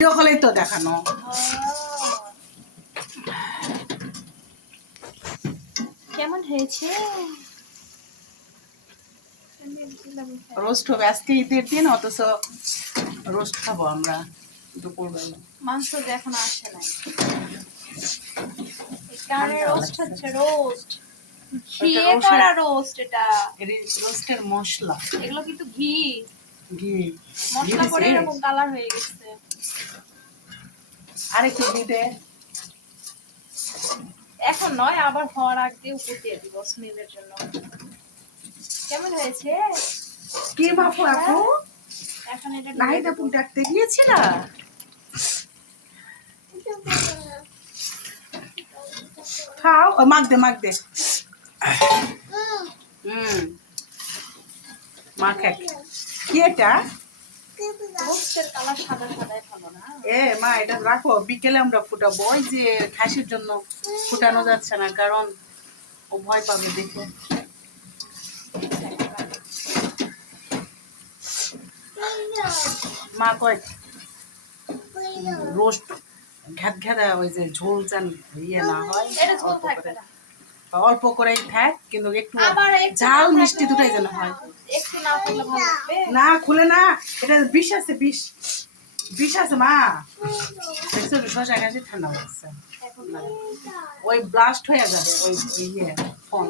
Video কলেই তো দেখানো। কেমন হয়েছে? রোস্ট হবে আজকে ঈদের দিন, অথচ রোস্ট খাবো আমরা দুপুরবেলা। মাংস তো এখন আসে নাই, এখানে রোস্ট হচ্ছে, রোস্ট ঘিয়ে করা রোস্ট। এটা রোস্টের মশলা, এগুলো কিন্তু ঘি ঘি মশলা পরে এরকম কালার হয়ে গেছে। আরেকটু দিতে এখন নয়, আবার হওয়ার আগে উপর দিয়ে দিব স্মেলের জন্য। কেমন হয়েছে? কি বাপু আপু এখন এটা নাহিদ আপু ডাকতে গিয়েছিল। খাও, মাখ দে মাখ দে। মাখে কি এটা? রোস্টের কালার সাদা সাদাই ভালো না। মা এটা রাখো, বিকেলে আমরা ফুটাবো। ওই যে খাসির জন্য ফুটানো যাচ্ছে না, কারণ ও ভয় পাবে দেখে। মা কয় রোস্ট ঘ্যাত ঘ্যাদা, ওই যে ঝোল চান ইয়ে না হয়, এটা ঝোল থাকবে না, অল্প করেই থাক, কিন্তু একটু আবার একটু ঝাল মিষ্টি দুটাই যেন হয়। একটু না করলে ভালো লাগবে না খুলে না, এটা বিষ আছে, বিষ বিষ আছে মা। দেখছো শশা খাসি ঠান্ডা হচ্ছে, ওই ব্লাস্ট হয়ে যাবে ওই ইয়ে ফোন।